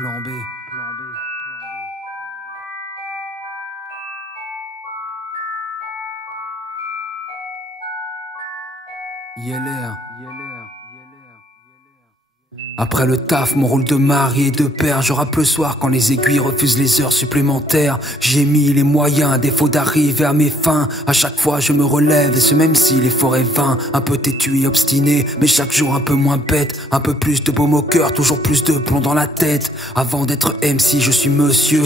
Plan B. Yeller. Après le taf, mon rôle de mari et de père, je rappe le soir quand les aiguilles refusent les heures supplémentaires. J'ai mis les moyens à défaut d'arriver à mes fins. À chaque fois je me relève, et ce même si l'effort est vain. Un peu têtu et obstiné, mais chaque jour un peu moins bête. Un peu plus de baume au cœur, toujours plus de plomb dans la tête. Avant d'être MC, je suis monsieur.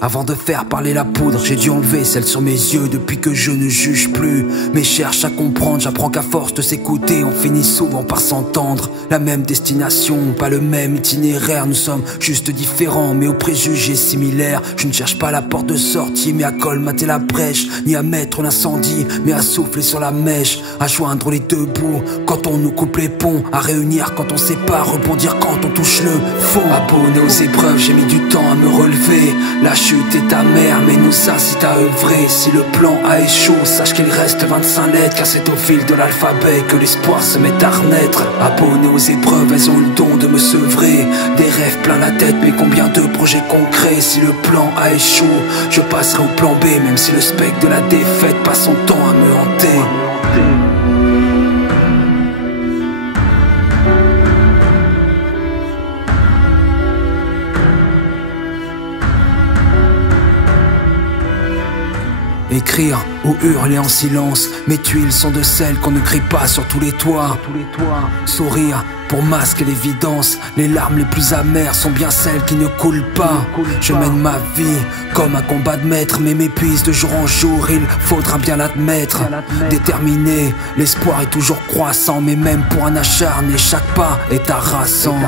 Avant de faire parler la poudre, j'ai dû enlever celle sur mes yeux. Depuis que je ne juge plus, mais cherche à comprendre. J'apprends qu'à force de s'écouter, on finit souvent par s'entendre. La même destination, pas le même itinéraire. Nous sommes juste différents, mais aux préjugés similaires. Je ne cherche pas la porte de sortie, mais à colmater la brèche. Ni à mettre l'incendie, mais à souffler sur la mèche. À joindre les deux bouts, quand on nous coupe les ponts. À réunir quand on sait pas, rebondir quand on touche le fond. Abonné aux épreuves, j'ai mis du temps à me relever. La chute est amère, mais nous incite à œuvrer. Si le plan A échoue, sache qu'il reste 25 lettres. Car c'est au fil de l'alphabet que l'espoir se met à renaître. Abonné aux épreuves, elles ont le don de me sevrer. Des rêves plein la tête, mais combien de projets concrets. Si le plan A échoue, je passerai au plan B. Même si le spectre de la défaite passe son temps à me hanter. Écrire ou hurler en silence, mes tuiles sont de celles qu'on ne crie pas sur tous les toits. Sourire pour masquer l'évidence, les larmes les plus amères sont bien celles qui ne coulent pas. Je mène ma vie comme un combat de maître, mais m'épuise de jour en jour, il faudra bien l'admettre. Déterminé, l'espoir est toujours croissant, mais même pour un acharné, chaque pas est harassant.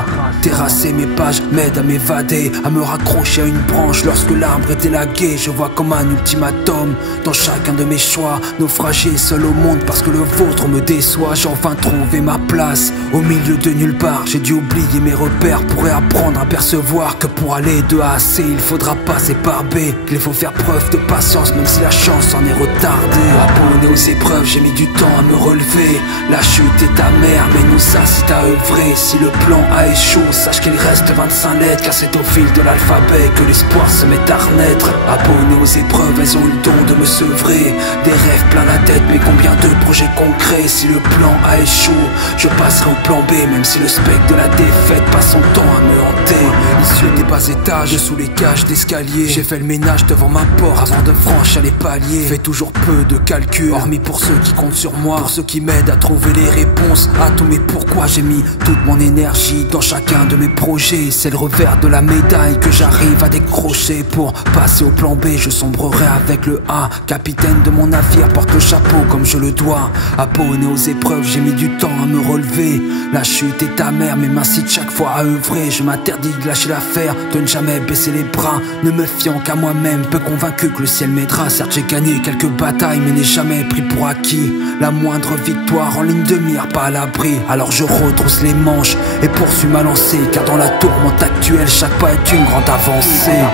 Terrasser mes pages m'aide à m'évader, à me raccrocher à une branche lorsque l'arbre est élagué. Je vois comme un ultimatum dans chacun de mes choix, naufragé seul au monde parce que le vôtre me déçoit. J'ai enfin trouvé ma place au milieu de nulle part. J'ai dû oublier mes repères pour réapprendre à percevoir que pour aller de A à C, il faudra passer par B. Qu'il faut faire preuve de patience même si la chance en est retardée. Abonné aux épreuves, j'ai mis du temps à me relever. La chute est amère mais nous incite à œuvrer. Si le plan A échoue, sache qu'il reste 25 lettres. Car c'est au fil de l'alphabet que l'espoir se met à renaître. Abonné aux épreuves, elles ont le don de me sevrer. Des rêves plein la tête, mais combien de projets concrets. Si le plan A échoue, je passerai au plan B. Même si le spectre de la défaite passe son temps à me hanter. Issu des bas étages, sous les cages d'escalier, j'ai fait le ménage devant ma porte avant de franchir les paliers. Fais toujours peu de calculs, hormis pour ceux qui comptent sur moi, pour ceux qui m'aident à trouver les réponses à tous mes pourquoi. J'ai mis toute mon énergie dans chacun de mes projets. C'est le revers de la médaille que j'arrive à décrocher. Pour passer au plan B, je sombrerai avec le A. Capitaine de mon navire, porte le chapeau comme je le dois. Abonné aux épreuves, j'ai mis du temps à me relever. La chute est amère mais m'incite chaque fois à œuvrer. Je m'interdis de lâcher l'affaire, de ne jamais baisser les bras, ne me fiant qu'à moi-même, peu convaincu que le ciel m'aidera. Certes j'ai gagné quelques batailles mais n'ai jamais pris pour acquis la moindre victoire en ligne de mire, pas à l'abri. Alors je retrousse les manches et poursuis ma lancée, car dans la tourmente actuelle chaque pas est une grande avancée.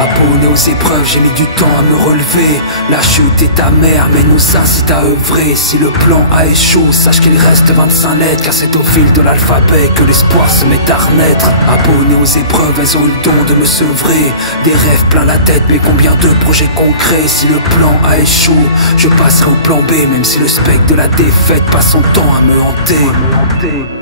Abonné aux épreuves, j'ai mis du temps à me relever. La chute est amère mais nous incite à œuvrer. Si le plan A échoue, sache qu'il reste 25 lettres. Car c'est au fil de l'alphabet que l'espoir se met à renaître. Abonné aux épreuves, elles ont le don de me sevrer. Des rêves plein la tête mais combien de projets concrets. Si le plan A échoue, je passerai au plan B. Même si le spectre de la défaite passe son temps à me hanter.